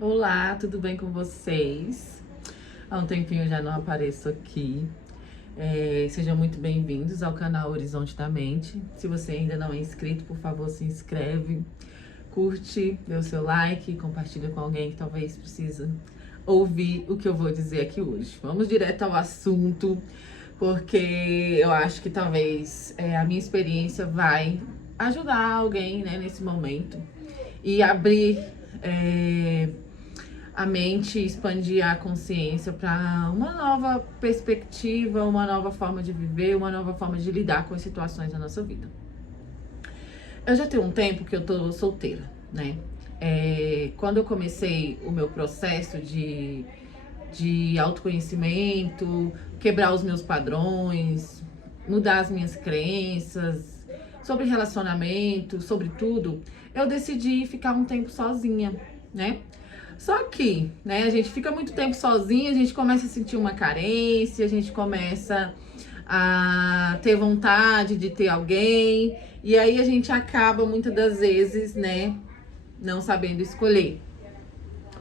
Olá, tudo bem com vocês? Há um tempinho eu já não apareço aqui. Sejam muito bem-vindos ao canal Horizonte da Mente. Se você ainda não é inscrito, por favor, se inscreve, curte, dê o seu like, compartilha com alguém que talvez precise ouvir o que eu vou dizer aqui hoje. Vamos direto ao assunto, porque eu acho que talvez a minha experiência vai ajudar alguém, né, nesse momento e abrir a mente, expandir a consciência para uma nova perspectiva, uma nova forma de viver, uma nova forma de lidar com as situações da nossa vida. Eu já tenho um tempo que eu tô solteira, né? Quando eu comecei o meu processo de autoconhecimento, quebrar os meus padrões, mudar as minhas crenças sobre relacionamento, sobre tudo, eu decidi ficar um tempo sozinha, né? Só que, né, a gente fica muito tempo sozinha, a gente começa a sentir uma carência, a gente começa a ter vontade de ter alguém, e aí a gente acaba muitas das vezes, né, não sabendo escolher.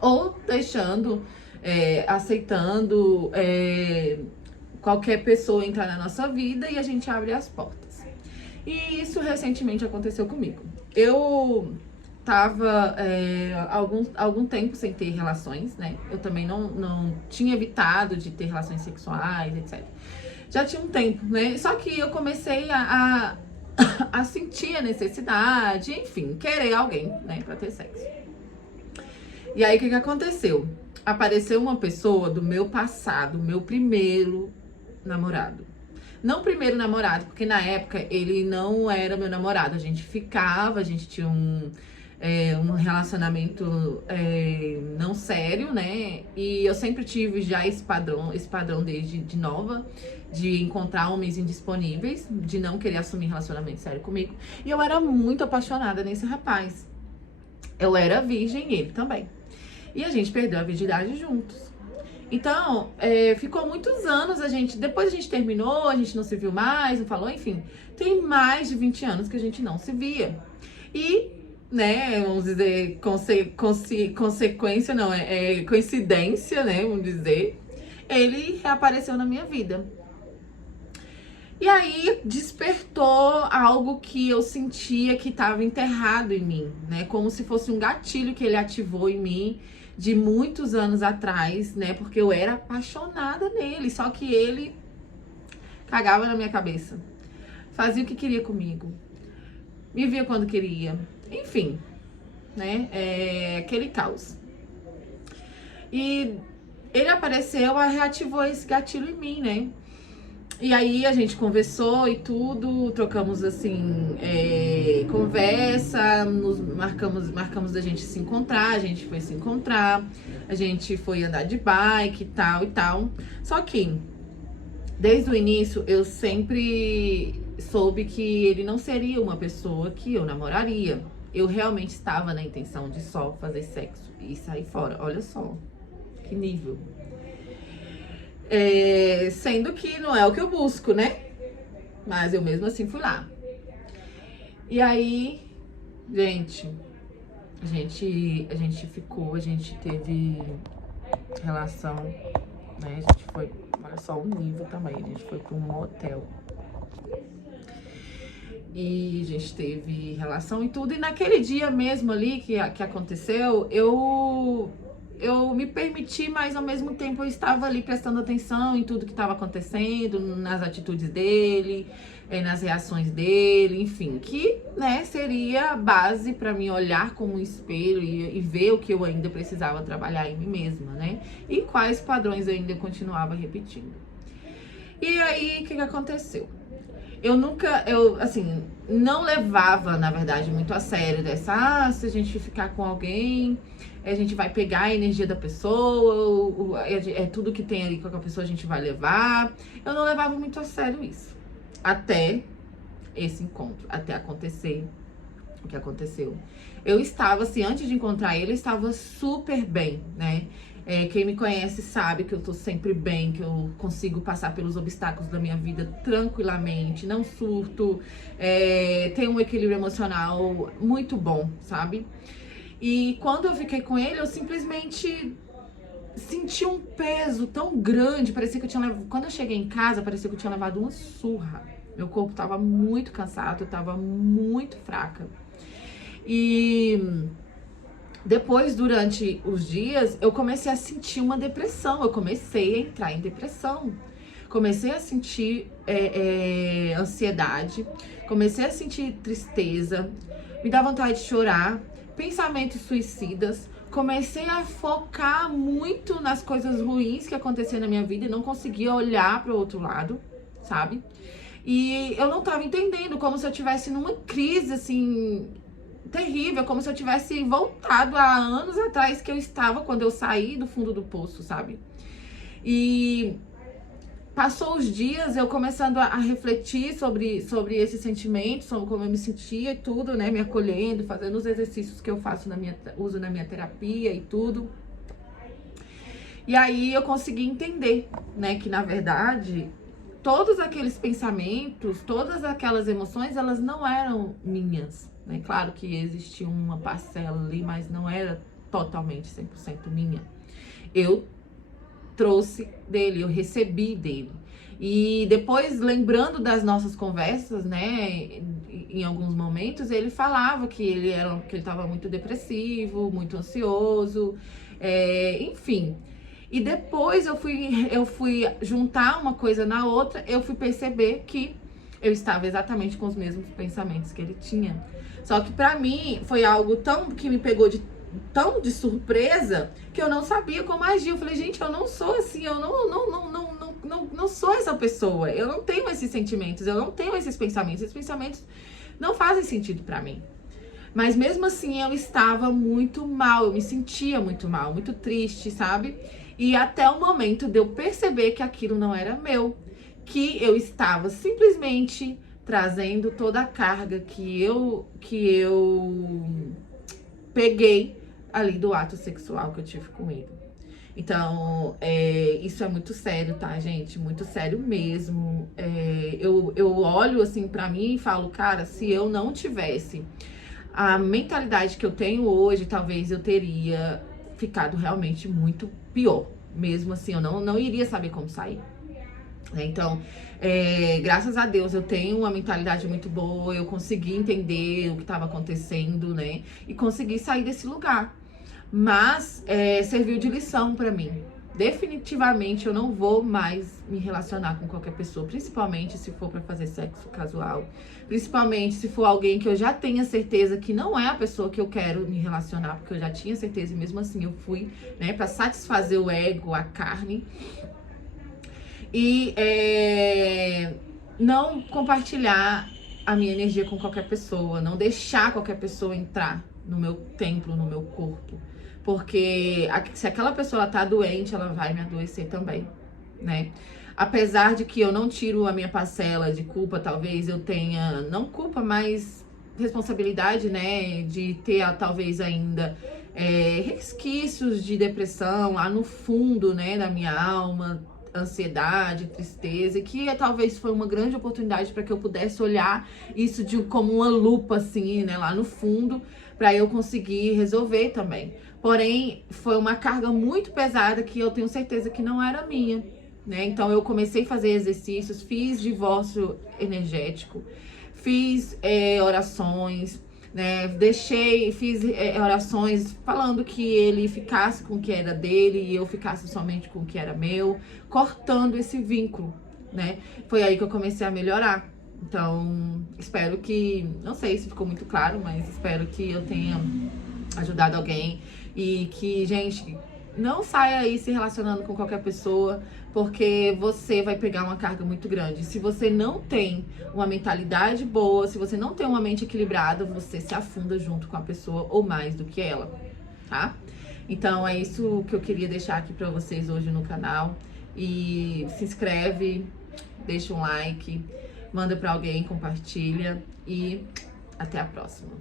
Ou deixando, aceitando qualquer pessoa entrar na nossa vida e a gente abre as portas. E isso recentemente aconteceu comigo. Eu tava algum tempo sem ter relações, né? Eu também não tinha evitado de ter relações sexuais, etc. Já tinha um tempo, né? Só que eu comecei a sentir a necessidade, enfim, querer alguém, né, pra ter sexo. E aí, o que aconteceu? Apareceu uma pessoa do meu passado, meu primeiro namorado. Não primeiro namorado, porque na época ele não era meu namorado. A gente ficava, a gente tinha um relacionamento não sério, né? E eu sempre tive já esse padrão desde de nova, de encontrar homens indisponíveis, de não querer assumir relacionamento sério comigo. E eu era muito apaixonada nesse rapaz. Eu era virgem, ele também. E a gente perdeu a virgindade juntos. Então, ficou muitos anos, depois a gente terminou, a gente não se viu mais, não falou, enfim. Tem mais de 20 anos que a gente não se via. E, né, vamos dizer, consequência, não, coincidência, né, vamos dizer, ele reapareceu na minha vida. E aí, despertou algo que eu sentia que estava enterrado em mim, né, como se fosse um gatilho que ele ativou em mim, de muitos anos atrás, né? Porque eu era apaixonada nele, só que ele cagava na minha cabeça. Fazia o que queria comigo. Me via quando queria. Enfim, né? Aquele caos. E ele apareceu, reativou esse gatilho em mim, né? E aí a gente conversou e tudo, trocamos assim, conversa, marcamos da gente se encontrar, a gente foi se encontrar, a gente foi andar de bike e tal e tal. Só que, desde o início, eu sempre soube que ele não seria uma pessoa que eu namoraria. Eu realmente estava na intenção de só fazer sexo e sair fora. Olha só, que nível. Sendo que não é o que eu busco, né? Mas eu mesmo assim fui lá. E aí, gente, a gente ficou, a gente teve relação, né? A gente foi, olha só o nível também, a gente foi para um motel. E a gente teve relação e tudo. E naquele dia mesmo ali que aconteceu, eu me permiti, mas ao mesmo tempo eu estava ali prestando atenção em tudo que estava acontecendo, nas atitudes dele, nas reações dele, enfim, que, né, seria a base para mim olhar como um espelho e ver o que eu ainda precisava trabalhar em mim mesma, né? E quais padrões eu ainda continuava repetindo. E aí, o que aconteceu? Eu assim, não levava, na verdade, muito a sério dessa, se a gente ficar com alguém, a gente vai pegar a energia da pessoa, tudo que tem ali com a pessoa a gente vai levar. Eu não levava muito a sério isso. Até esse encontro, até acontecer o que aconteceu. Eu estava, assim, antes de encontrar ele, eu estava super bem, né? Quem me conhece sabe que eu tô sempre bem, que eu consigo passar pelos obstáculos da minha vida tranquilamente, não surto, tenho um equilíbrio emocional muito bom, sabe? E quando eu fiquei com ele, eu simplesmente senti um peso tão grande, parecia que eu tinha levado... Quando eu cheguei em casa, parecia que eu tinha levado uma surra. Meu corpo tava muito cansado, eu tava muito fraca. E depois, durante os dias, eu comecei a sentir uma depressão. Eu comecei a entrar em depressão. Comecei a sentir ansiedade. Comecei a sentir tristeza. Me dá vontade de chorar. Pensamentos suicidas. Comecei a focar muito nas coisas ruins que aconteciam na minha vida e não conseguia olhar para o outro lado, sabe? E eu não tava entendendo, como se eu tivesse numa crise, assim, terrível, como se eu tivesse voltado há anos atrás que eu estava quando eu saí do fundo do poço, sabe? E passou os dias, eu começando a refletir sobre esses sentimentos, sobre como eu me sentia e tudo, né? Me acolhendo, fazendo os exercícios que eu faço uso na minha terapia e tudo. E aí eu consegui entender, né? Que na verdade, todos aqueles pensamentos, todas aquelas emoções, elas não eram minhas, né? Claro que existia uma parcela ali, mas não era totalmente 100% minha. Eu trouxe dele, eu recebi dele. E depois, lembrando das nossas conversas, né, em alguns momentos, ele falava que ele estava muito depressivo, muito ansioso, enfim. E depois eu fui juntar uma coisa na outra, eu fui perceber que eu estava exatamente com os mesmos pensamentos que ele tinha. Só que pra mim foi algo que me pegou tão de surpresa que eu não sabia como agir. Eu falei, gente, eu não sou assim, eu não sou essa pessoa, eu não tenho esses sentimentos, eu não tenho esses pensamentos não fazem sentido pra mim. Mas mesmo assim eu estava muito mal, eu me sentia muito mal, muito triste, sabe? E até o momento de eu perceber que aquilo não era meu, que eu estava simplesmente trazendo toda a carga que eu peguei ali do ato sexual que eu tive com ele. Então, isso é muito sério, tá, gente? Muito sério mesmo. Eu olho assim pra mim e falo, cara, se eu não tivesse a mentalidade que eu tenho hoje, talvez eu teria ficado realmente muito pior. Mesmo assim, eu não iria saber como sair. Então, graças a Deus, eu tenho uma mentalidade muito boa, eu consegui entender o que estava acontecendo, né? E consegui sair desse lugar. Mas serviu de lição pra mim. Definitivamente eu não vou mais me relacionar com qualquer pessoa, principalmente se for pra fazer sexo casual, principalmente se for alguém que eu já tenha certeza que não é a pessoa que eu quero me relacionar, porque eu já tinha certeza e mesmo assim eu fui, né, pra satisfazer o ego, a carne. E não compartilhar a minha energia com qualquer pessoa, não deixar qualquer pessoa entrar no meu templo, no meu corpo. Porque se aquela pessoa tá doente, ela vai me adoecer também, né? Apesar de que eu não tiro a minha parcela de culpa, talvez eu tenha, não culpa, mas responsabilidade, né? De ter talvez ainda resquícios de depressão lá no fundo, né? Da minha alma, ansiedade, tristeza, e que talvez foi uma grande oportunidade para que eu pudesse olhar isso como uma lupa, assim, né? Lá no fundo, para eu conseguir resolver também. Porém, foi uma carga muito pesada que eu tenho certeza que não era minha, né? Então, eu comecei a fazer exercícios, fiz divórcio energético, fiz orações, né? Fiz orações falando que ele ficasse com o que era dele e eu ficasse somente com o que era meu, cortando esse vínculo, né? Foi aí que eu comecei a melhorar. Então, espero que, não sei se ficou muito claro, mas espero que eu tenha ajudado alguém e que, gente, não saia aí se relacionando com qualquer pessoa, porque você vai pegar uma carga muito grande. Se você não tem uma mentalidade boa, se você não tem uma mente equilibrada, você se afunda junto com a pessoa ou mais do que ela, tá? Então é isso que eu queria deixar aqui pra vocês hoje no canal. E se inscreve, deixa um like, manda pra alguém, compartilha e até a próxima.